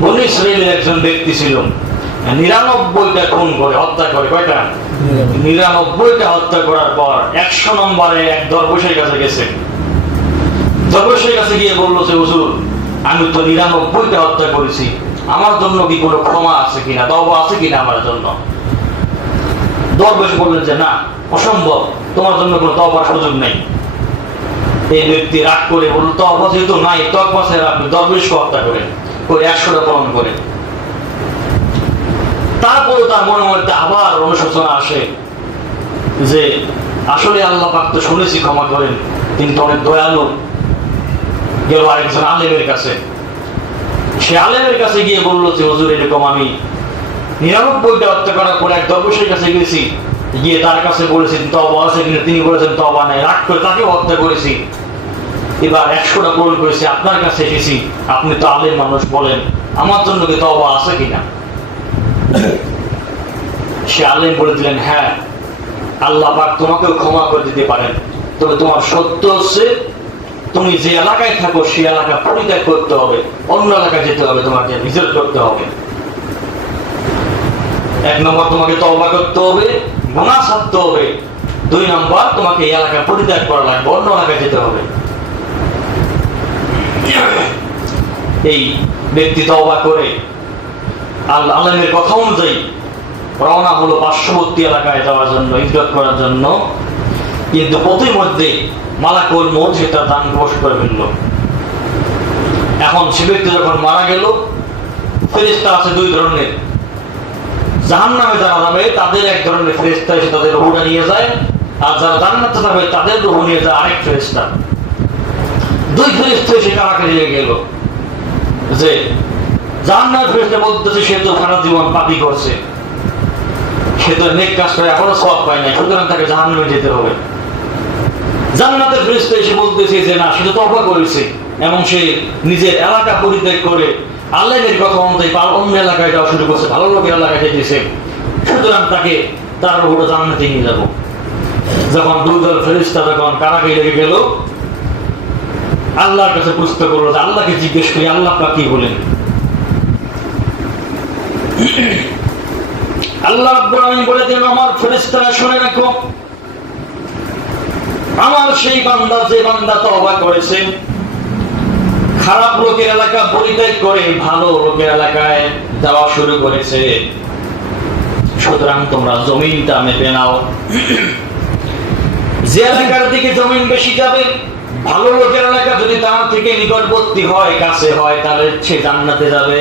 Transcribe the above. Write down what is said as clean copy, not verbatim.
বনী ইসরাইলের একজন ব্যক্তি ছিল, 99টা খুন করে হত্যা করে। কয়টা? 99টা হত্যা করার পর 100 নম্বরে এক দরবেশের কাছে গেছে। দরবেশের কাছে গিয়ে বললো যে হুজুর, আমি তো 99টা হত্যা করেছি, আমার জন্য কি কোনো ক্ষমা আছে কিনা, তওবা আছে কিনা আমার জন্য? দরবেশ বললেন যে না, অসম্ভব, তোমার জন্য কোনো তওবার সুযোগ নেই। এই ব্যক্তি রাগ করে বলল, তওবা যেহেতু নাই, তওবা ছেড়ে আপনি দরবেশকে হত্যা করেন, করে 100টা পালন করেন। তারপরে তার মনে মধ্যে আবার অনুশোচনা আসে যে আসলে আল্লাহ পাক তো শুনেছি ক্ষমা করেন, কিন্তু অনেক দয়ালু। গেল আরেকজন আলেমের কাছে। সে আলেমের কাছে গিয়ে বললো যে হুজুর, এরকম আমি 99টা হত্যা করার পরে এক দরবেশের কাছে গেছি, গিয়ে তার কাছে বলেছি তওবা আছে কিনা, তিনি বলেছেন তওবা নাই। রাগ করে তাকেও হত্যা করেছি, এবার 100টা পূরণ করেছি, আপনার কাছে এসেছি, আপনি তো আলেম মানুষ, বলেন আমার জন্য কি তওবা আছে কিনা? সে আলেম বলে দিলেন, হ্যাঁ, আল্লাহ পাক তোমাকেও ক্ষমা করে দিতে পারেন, তবে তোমার সত্য হচ্ছে তুমি যে এলাকায় থাকো সেই এলাকা পরিত্যাগ করতে হবে, অন্য এলাকায় যেতে হবে, তোমাকে হিজরত করতে হবে। 1 নম্বর তোমাকে তওবা করতে হবে, গুনাহ ছাড়তে হবে। 2 নম্বর তোমাকে এই এলাকা পরিত্যাগ করা লাগবে, অন্য এলাকায় যেতে হবে। এই ব্যক্তি তওবা করে আলেমের কথা অনুযায়ী রওনা হলো পার্শ্ববর্তী এলাকায় যাওয়ার জন্য, হিজরত করার জন্য। কিন্তু পথের মধ্যে মালাকুল মউত সেটা দান ঘোষ করে ফেলল। এখন সে ব্যক্তি যখন মারা গেল, ফেরেশতা আছে 2 ধরনের। জাহান্নামে যারা যাবে তাদের এক ধরনের ফেরেশতা এসে তাদের রূহটা নিয়ে যায়, আর যারা জান্নাতে যাবে তাদের রূহ নিয়ে যায় আরেক ফেরেশতা। 2 ফেরেশতা এসে কারাকারি হয়ে গেল যে জান্নাতের ফেরেশতা বলতেছে সে তো সারা জীবন পাপী করছে, সে তো নেক কাজ করে এখনো সওয়াব পায় না, সুতরাং তাকে জাহান্নামে যেতে হবে। জান্নাতের ফেরেশতা এসে বলতেছে যে না, সে তো তওবা করেছে এবং সে নিজের এলাকা পরিত্যাগ করে আল্লাহর কথা অনুযায়ী অন্য এলাকায় যাওয়া শুরু করছে, ভালো লোকের এলাকায় যেতেছে, সুতরাং তাকে তার উপরে জান্নাতে নিয়ে যাব। যখন 2 দল ফেরেশতা যখন কারাগারে লেগে গেল, আল্লাহর কাছে প্রশ্ন করলো, যে আল্লাহকে জিজ্ঞেস করি আল্লাহ পাক কি বলেন। আল্লাহ রাব্বুল আলামিন বলে দিলেন, আমার ফেরেশতারা শুনে রাখো, আমার সেই বান্দা যে বান্দা তওবা করেছে, খারাপ লোকের এলাকা পরিত্যাগ করে ভালো লোকের এলাকায় যাওয়া শুরু করেছে, সুতরাং তোমরা জমিনটা মেপে নাও। যে এলাকার দিকে জমিন বেশি যাবে, ভালো লোকের এলাকা যদি তার থেকে নিকটবর্তী হয়, কাছে হয়, তাহলে সে জান্নাতে যাবে।